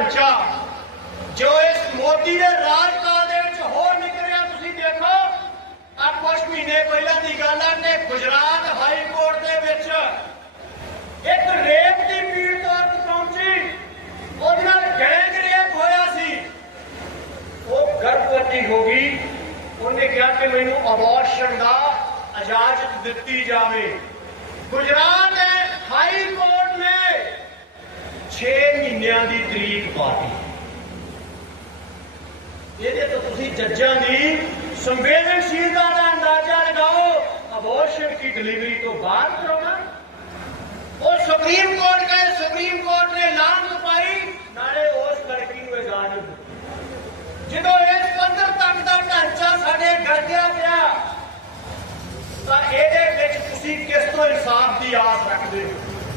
ਢਾਂਚਾ ਜੋ ਇਸ ਮੋਦੀ ਦੇ ਰਾਜਕਾਲ ਦੇ ਵਿੱਚ ਹੋਰ ਨਿਕਲਿਆ, ਤੁਸੀਂ ਦੇਖੋ। ਆ ਕੁਝ ਮਹੀਨੇ ਪਹਿਲਾਂ ਦੀ ਗੱਲ ਆ ਨੇ ਗੁਜਰਾਤ ਹਾਈ ਕੋਰਟ ਦੇ ਵਿੱਚ ਇੱਕ ਰੇਪ ਦੀ ਪੀੜਤ ਔਰਤ ਪਹੁੰਚੀ। ਉਹਦੇ ਨਾਲ ਗੈਂਗ ਰੇਪ ਹੋਇਆ ਸੀ। ਉਹ ਗਰਭਵਤੀ ਹੋ ਗਈ। ਉਹਨੇ ਕਿਹਾ ਕਿ ਮੈਨੂੰ ਅਬੋਰਸ਼ਨ ਦਾ ਇਜਾਜ਼ਤ ਦਿੱਤੀ ਜਾਵੇ। ਗੁਜਰਾਤ ਮਹੀਨਿਆਂ ਦੀ ਤਰੀਕ ਪਾਤੀ। ਇਹਦੇ ਤੋਂ ਤੁਸੀਂ ਜੱਜਾਂ ਦੀ ਸੰਵੇਦਨਸ਼ੀਲਤਾ ਦਾ ਅੰਦਾਜ਼ਾ ਲਗਾਓ ਅਬੋਰਸ਼ਨ ਦੀ ਡਿਲੀਵਰੀ ਤੋਂ ਬਾਅਦ ਕਰਾਉਣਾ। ਉਹ ਸੁਪਰੀਮ ਕੋਰਟ ਗਏ, ਸੁਪਰੀਮ ਕੋਰਟ ਨੇ ਲਾਂਘ ਪਾਈ, ਨਾਲੇ ਉਸ ਲੜਕੀ ਨੂੰ ਇਜਾਜ਼ਤ ਜਦੋਂ ਇਸ ਪੱਧਰ ਤੱਕ ਦਾ ਢਾਂਚਾ ਸਾਡੇ ਗਰਜਿਆ ਪਿਆ, ਤਾਂ ਇਹਦੇ ਵਿੱਚ ਤੁਸੀਂ ਕਿਸ ਤੋਂ ਇਨਸਾਫ ਦੀ ਆਸ ਰੱਖਦੇ ਹੋ?